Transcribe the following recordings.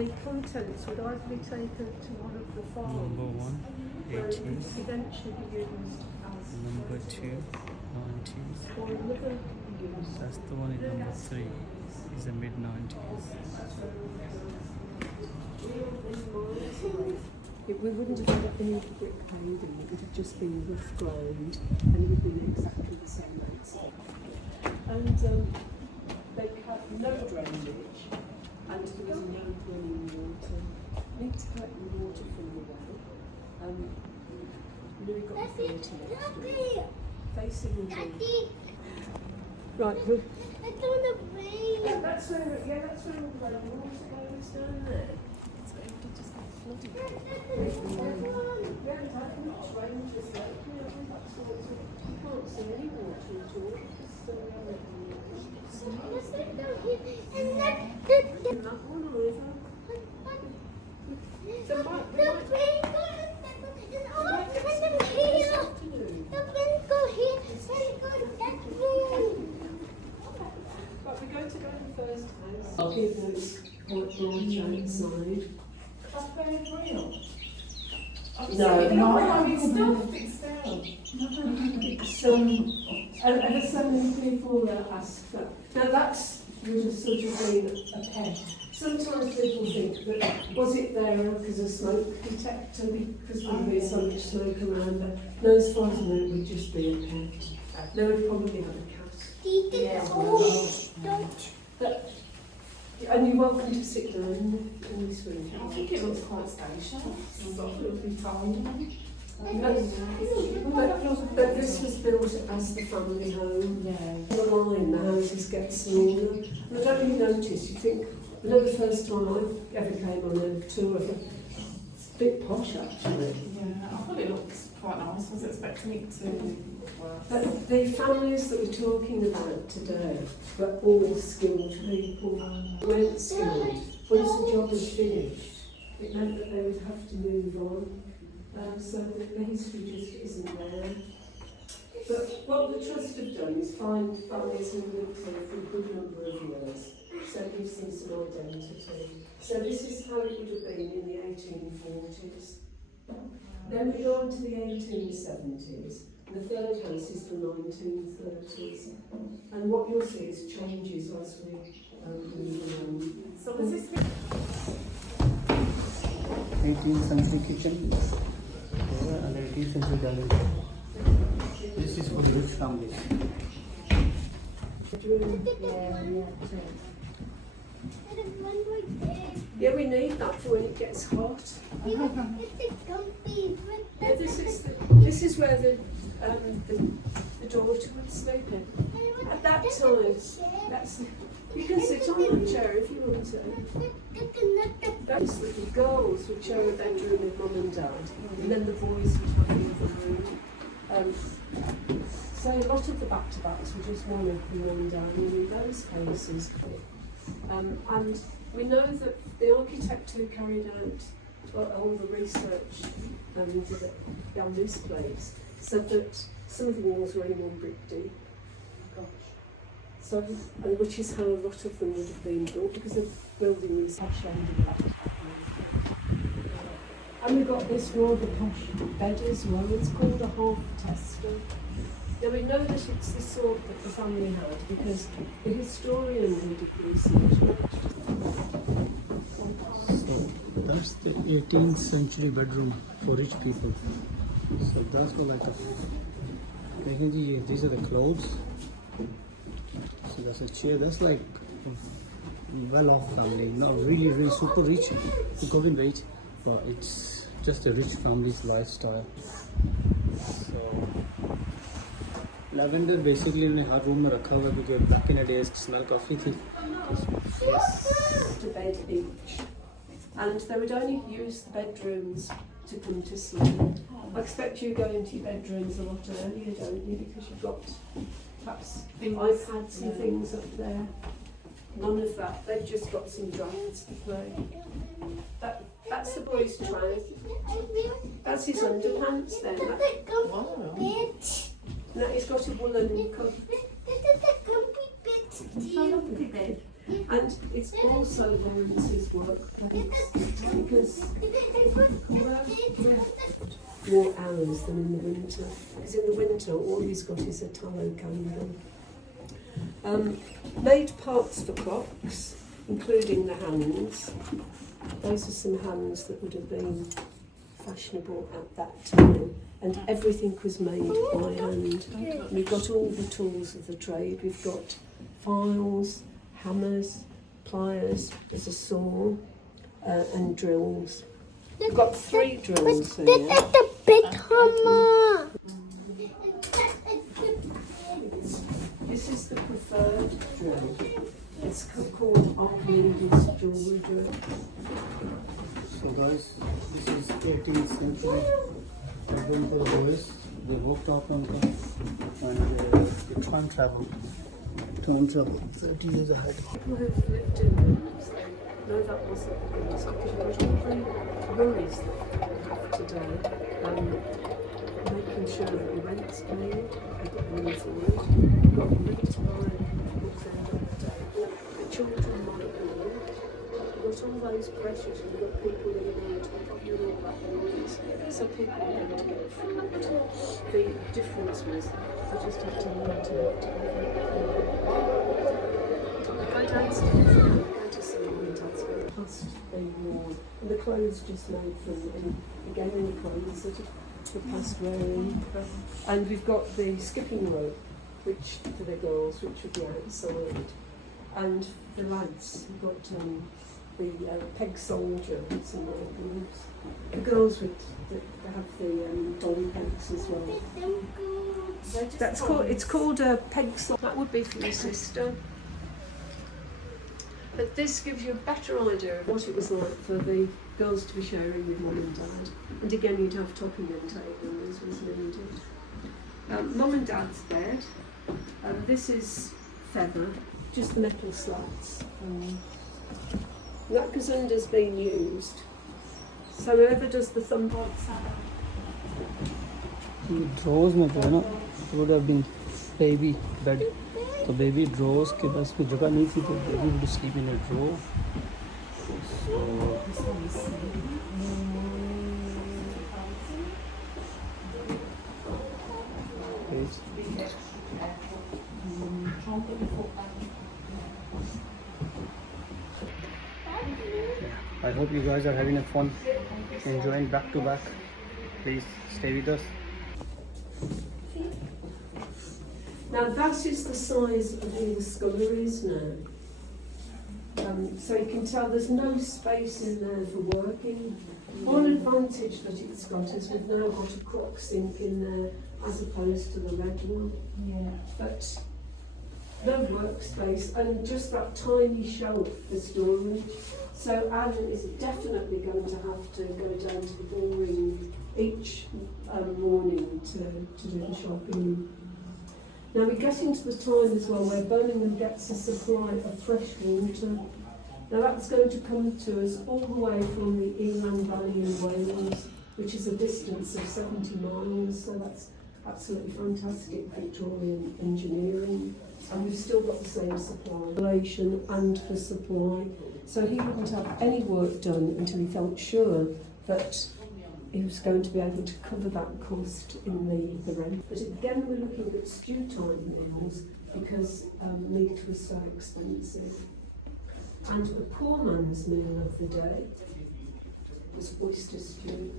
the contents would either be taken to one of the farms, Number 1, where it would 80s. eventually be used as Number 2, 90s. or another use. That's the one in number 3. Is the mid 90s. We wouldn't have had any brick paving, it would have just been rough ground and it would be exactly the same landscape. And they had no drainage and there was no running water. Need to collect the water from the well. Louis got the theatre next door, facing the sea. Right, good. I don't want to play. That's where all the water goes down there. It's going to just get flooded. You can't see any water at all. And that one either. So but we're going to go in the first house. Even though it's quite bright outside. That's very real. No, It's still fixed down. Ever so many people ask that. Now that's would have sort of been a pet. Sometimes people think that was it there because of smoke detector because there would be so much smoke around there. No, as far as I know, it would just be a pet. They would probably have a cat. But, and you're welcome to sit down in this room. I think it looks quite spacious. Sort of lovely tiny. But this was built as the family home. Yeah. The line, the houses get smaller. And I don't really notice, you think, I know the first time I ever came on a tour, I thought, it's a bit posh actually. Yeah, I thought it looks quite nice. I was expecting it to work. But the families that we're talking about today were all skilled people. Weren't skilled. Once the job was finished, it meant that they would have to move on. So the history just isn't there. But what the Trust have done is find families who lived here for a good number of years, so it gives them some identity. So this is how it would have been in the 1840s. Then we go on to the 1870s. The third house is the 1930s. And what you'll see is changes as we move along. So was this 18th century kitchen and 18th century dining room. This is for the rich families. Yeah, we need that for when it gets hot. Yeah, this is where the daughter would sleep in. At that time, you can sit on that chair if you want to. Those little girls would share a bedroom with mum and dad, and then the boys would have another room. So a lot of the back-to-backs were just one of the one down in those cases. And we know that the architect who carried out all the research on this place said that some of the walls were only 1 brick deep. So, and which is how a lot of them would have been built because of building research. And we've got this rather posh bed as well. It's called a half tester. Now we know that it's the sort that the family had because the historian who did research. So that's the 18th century bedroom for rich people. So that's for like a. These are the clothes. So that's a chair. That's like well-off family, not really super rich, going rich, but it's just a rich family's lifestyle. So lavender basically in her room में रखा हुआ है क्योंकि back in the days smell काफी थी. To bed each, and they would only use the bedrooms to come to sleep. I expect you go into your bedrooms a lot earlier, don't you? Because you've got perhaps iPads and things up there. None of that. They've just got some drafts to play. That's the boy's trousers. That's his underpants then. Now he's got a woolen coat. This is a comfy bed. a lovely bed? And it's also Lawrence's workplace because we're more hours than in the winter. Because in the winter, all he's got is a tallow candle. Made parts for clocks, including the hands. Those are some hands that would have been fashionable at that time. And everything was made by hand. We've got all the tools of the trade. We've got files, hammers, pliers, there's a saw, and drills. We've got 3 drills here. The big hammer. This is the preferred drill. It's called Archimedes jewellery drill. So guys, this is 18th century. According to the boys, they walked up on them and they time travel 30 years ahead. People who've lived in rooms, they know that wasn't the case because every worries that people have today, making sure that the rent's paid, you've got money for it, you've got money to buy books end of the day, the children might be in, you've got all those pressures, and you've got people living on top of you and all that noise, so people are going to get food. The difference was they just have to learn to live together. Go downstairs and go to see mum and dad's where past they worn, and the clothes just made from them, again in the clothes that are past wearing. And we've got the skipping rope, which for the girls, which would be outside, and the lads, we've got the peg soldier and some more groups. The girls would they have the dolly pegs as well. That's called, it's called a peg soldier. That would be for your sister. But this gives you a better idea of what it was like for the girls to be sharing with mum and dad. And again, you'd have topping and table as was needed. Mum and dad's bed. This is feather, just the metal slats. That gazunda's been used. So whoever does the thumb Drawers में जो है ना, would have been baby bed. तो baby drawers के पास कोई जगह नहीं थी तो baby would sleep in a drawer. I hope you guys are having a fun, enjoying back to back. Please stay with us. Now that is the size of all the sculleries now. So you can tell there's no space in there for working. One advantage that it's got is we've now got a crock sink in there as opposed to the red one. Yeah. But no workspace and just that tiny shelf for storage. So Anne is definitely going to have to go down to the ballroom each morning to do the shopping. Now we're getting to the time as well where Birmingham gets a supply of fresh water. Now that's going to come to us all the way from the Elan Valley in Wales, which is a distance of 70 miles, so that's absolutely fantastic Victorian engineering. And we've still got the same supply, relation and for supply. So he wouldn't have any work done until he felt sure that he was going to be able to cover that cost in the rent. But again, we're looking at stew-type meals because meat was so expensive. And the poor man's meal of the day was oyster stew.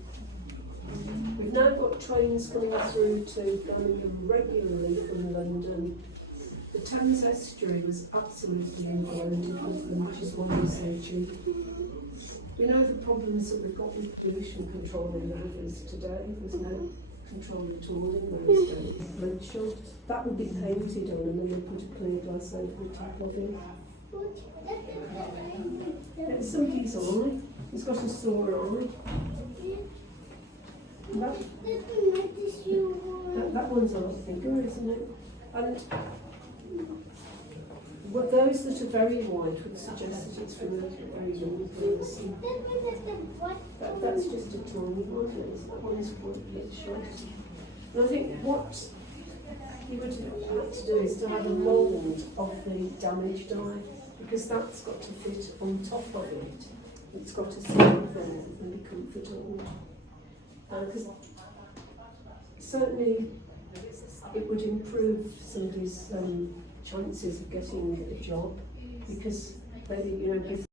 We've now got trains coming through to Birmingham regularly from London. The Thames estuary was absolutely inundated with them, which is why they're so cheap. You know the problems that we've got with pollution control in the rivers today? There's no control at all in those days. Rachel, that will be painted on and then we'll put a clear glass over the top of it. It's somebody's eye. He's got a sore eye. That one's on a finger, isn't it? And well, those that are very white would suggest that it's from a very young person. That's just a tiny one. That one's quite a bit short. And I think what you would have to do is to have a mould of the damaged eye, because that's got to fit on top of it. It's got to sit there and be comfortable. Because certainly it would improve somebody's chances of getting a job, because they, you know, give